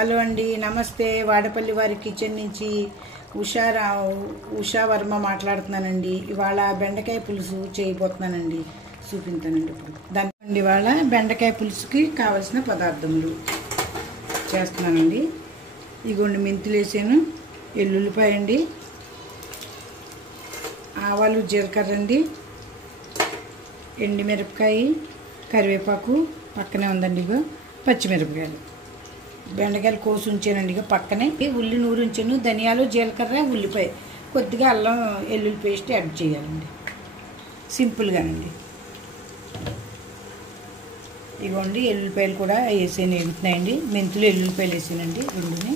Hello అండి, నమస్తే. వాడపల్లి వారి కిచెన్ నుంచి ఉషా వర్మ మాట్లాడుతున్నానండి. ఇవాళ బెండకాయ పులుసు చేయబోతున్నానండి, చూపించానండి. ఇప్పుడు దానికండి ఇవాళ బెండకాయ పులుసుకి కావలసిన పదార్థములు చేస్తున్నానండి. ఇగోండి, మెంతులు వేసాను, ఎల్లుల్లిపాయ అండి, ఆవాలు జీలకర్ర అండి, ఎండుమిరపకాయ, కరివేపాకు పక్కనే ఉందండి. ఇగో పచ్చిమిరపకాయలు, బెండకాయలు కోసి ఉంచానండి. ఇక పక్కనే ఉల్లి నూరు ఉంచాను, ధనియాలు, జీలకర్ర, ఉల్లిపాయ, కొద్దిగా అల్లం వెల్లుల్లి పేస్ట్ యాడ్ చేయాలండి, సింపుల్గానండి. ఇవ్వండి, ఎల్లుల్లిపాయలు కూడా వేసాను, ఎగుతున్నాయండి. మెంతులు ఎల్లుల్లిపాయలు వేసానండి, రెండుని.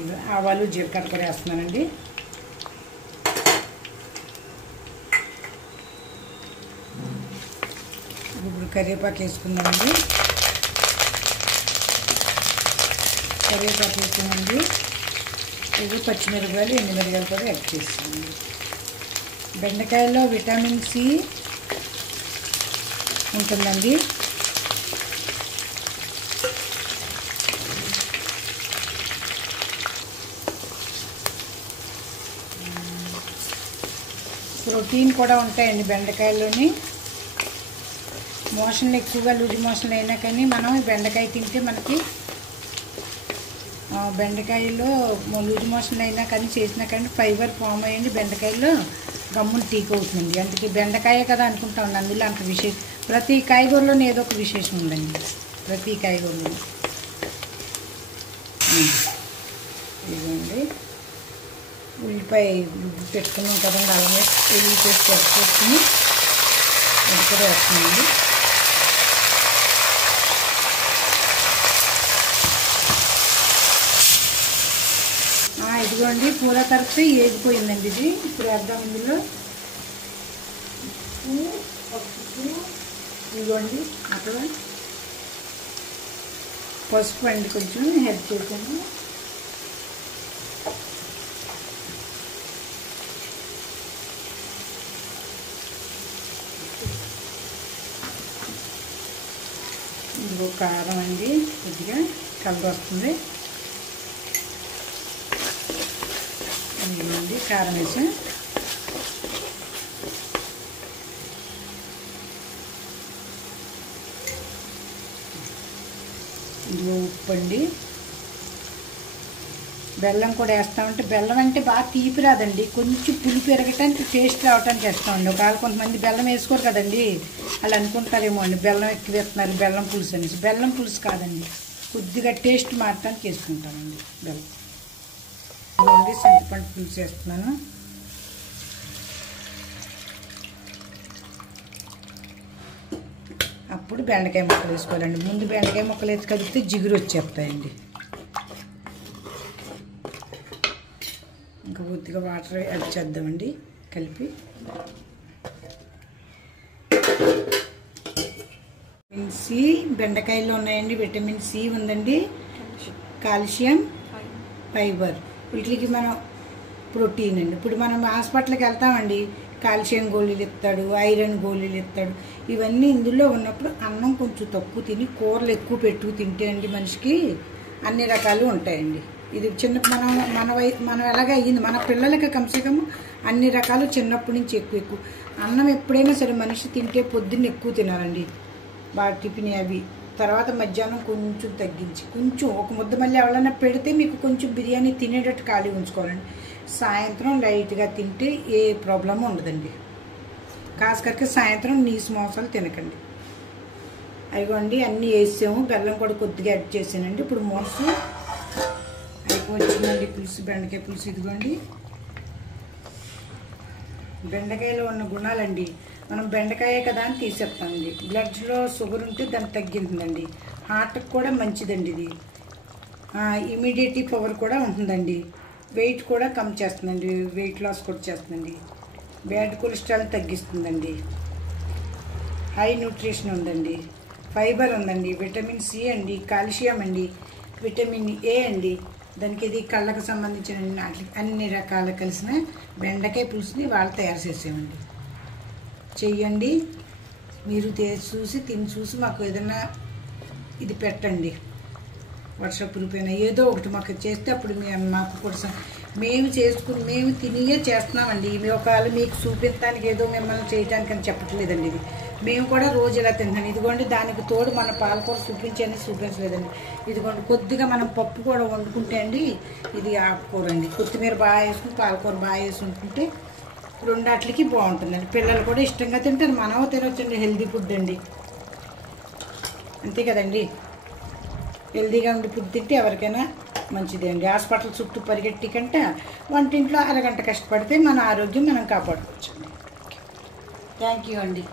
ఇక ఆవాలు జీలకర్ర కూడా వేస్తున్నానండి. ఇప్పుడు కరివేపాకు వేసుకుందామండి. కరివేపాకు వేసామండి. ఇది పచ్చిమిరపకాయలు, ఎండుమిరపకాయలు కూడా యాడ్ చేస్తామండి. బెండకాయలో విటమిన్ సి ఉంటుందండి. ప్రోటీన్ కూడా ఉంటాయండి బెండకాయల్లోని. మోషన్లు ఎక్కువగా లూజ్ మోషన్లు అయినా కానీ మనం బెండకాయ తింటే మనకి బెండకాయలో లూజ్ మోషన్లు అయినా కానీ చేసినా కానీ ఫైబర్ ఫామ్ అయ్యండి బెండకాయలో గమ్మును టీక్ అవుతుంది. అందుకే బెండకాయ కదా అనుకుంటాం, అందులో అంత విశేషం. ప్రతి కాయగూరలోనే ఏదో ఒక విశేషం ఉందండి, ప్రతి కాయగూరలో. ఇదిగోండి, ఉల్లిపాయ పెట్టుకున్నాం కదండి, అలాగే ఉల్లిపాయ పెట్టుకుని అది కూడా వేస్తున్నాండి. ఇదిగోండి, పూల తరపు ఏగిపోయిందండి. ఇది ఇప్పుడు వేద్దాం ఇందులో ఉప్పు, ఇదిగోండి అక్కడ పసుపు అండి, కొంచెం హెల్ప్ చేశాను. ఇదిగో కారం అండి, కొద్దిగా కలర్ వస్తుంది. ఇదిగోండి కారం వేసి, ఇదిగో ఉప్పు అండి. బెల్లం కూడా వేస్తామంటే, బెల్లం అంటే బాగా తీపి రాదండి, కొంచెం పులుపు పెరగటానికి, టేస్ట్ రావటానికి వేస్తామండి. ఒకవేళ కొంతమంది బెల్లం వేసుకోరు కదండి, అలా అనుకుంటారేమో అండి బెల్లం ఎక్కువ వేస్తున్నారు బెల్లం పులుసు అనేసి. బెల్లం పులుసు కాదండి, కొద్దిగా టేస్ట్ మారటానికి వేసుకుంటామండి బెల్లం. ఇదిగోండి, చింతపండు పులుసు వేస్తున్నాను. అప్పుడు బెండకాయ ముక్కలు వేసుకోవాలండి. ముందు బెండకాయ ముక్కలు వేసి కలిపితే జిగురు వచ్చేస్తాయండి. ఇంకా కొద్దిగా వాటర్ యాడ్ చేద్దామండి కలిపి. విటమిన్ సి బెండకాయల్లో ఉన్నాయండి, విటమిన్ సి ఉందండి, కాల్షియం, ఫైబర్, వీటికి మనం ప్రోటీన్ అండి. ఇప్పుడు మనం హాస్పిటల్కి వెళ్తామండి, కాల్షియం గోళీలు ఇస్తాడు, ఐరన్ గోళీలు ఇస్తాడు. ఇవన్నీ ఇందులో ఉన్నప్పుడు అన్నం కొంచెం తక్కువ తిని కూరలు ఎక్కువ పెట్టుకు తింటే అండి మనిషికి అన్ని రకాలు ఉంటాయండి. ఇది మనం ఎలాగ అయ్యింది, మన పిల్లలకి కమ్సేకము అన్ని రకాలు చిన్నప్పటి నుంచి ఎక్కువ అన్నం ఎప్పుడైనా సరే మనిషి తింటే పొద్దున్న ఎక్కువ తినాలండి, బాగా టిఫిన్ అవి. తర్వాత మధ్యాహ్నం కొంచెం తగ్గించి, కొంచెం ఒక ముద్ద మళ్ళీ ఎవరైనా పెడితే మీకు కొంచెం బిర్యానీ తినేటట్టు ఖాళీ ఉంచుకోవాలండి. సాయంత్రం లైట్గా తింటే ఏ ప్రాబ్లము ఉండదండి. కాస్కరికి సాయంత్రం నీసు మోసాలు తినకండి. అయిగోండి, అన్నీ వేసాము, బెల్లం కూడా కొద్దిగా యాడ్ చేసానండి. ఇప్పుడు మోసు అయిపోతుందండి పులుసు, బెండకాయ పులుసు. ఇదిగోండి, బెండకాయలో ఉన్న గుణాలండి, మనం బెండకాయ కదా అని తీసేస్తామండి. బ్లడ్లో షుగర్ ఉంటే దానికి తగ్గిందండి, హార్ట్కి కూడా మంచిదండి. ఇది ఇమీడియట్ పవర్ కూడా ఉంటుందండి, వెయిట్ కూడా కమ్ చేస్తుందండి, వెయిట్ లాస్ కూడా చేస్తుందండి, బ్యాడ్ కొలెస్ట్రాల్ తగ్గిస్తుందండి, హై న్యూట్రిషన్ ఉందండి, ఫైబర్ ఉందండి, విటమిన్ సి అండి, కాల్షియం అండి, విటమిన్ ఏ అండి. దానికి ఇది కళ్ళకు సంబంధించిన అన్ని రకాల కలిసిన బెండకాయ పులుసుని వాళ్ళు తయారు చేసామండి. చెయ్యండి, మీరు చూసి తిని చూసి మాకు ఏదైనా ఇది పెట్టండి, వాట్సాప్ రూపేనా ఏదో ఒకటి మాకు చేస్తే అప్పుడు మాకు కూడా మేము చేసుకుని మేము తినియే చేస్తున్నామండి. ఇవి ఒకవేళ మీకు చూపించడానికి ఏదో మిమ్మల్ని చేయడానికి అని చెప్పట్లేదండి. ఇది మేము కూడా రోజు ఇలా తింటాం. ఇదిగోండి దానికి తోడు మన పాలకూర చూపించలేదండి. ఇదిగోండి కొద్దిగా మనం పప్పు కూడా వండుకుంటే అండి, ఇది ఆకుకూర అండి, కొత్తిమీర బాగా వేసుకుని పాలకూర బాగా వేసుకుంటే రెండాట్లకి బాగుంటుందండి. పిల్లలు కూడా ఇష్టంగా తింటారు, మనం తినొచ్చండి. హెల్దీ ఫుడ్ అండి, అంతే కదండి. హెల్దీగా ఉండి ఫుడ్ తింటే ఎవరికైనా మంచిదే అండి. హాస్పిటల్ చుట్టూ పరిగెట్టి కంటే వంటింట్లో అరగంట కష్టపడితే మన ఆరోగ్యం మనం కాపాడుకోవచ్చు. థ్యాంక్ యూ అండి.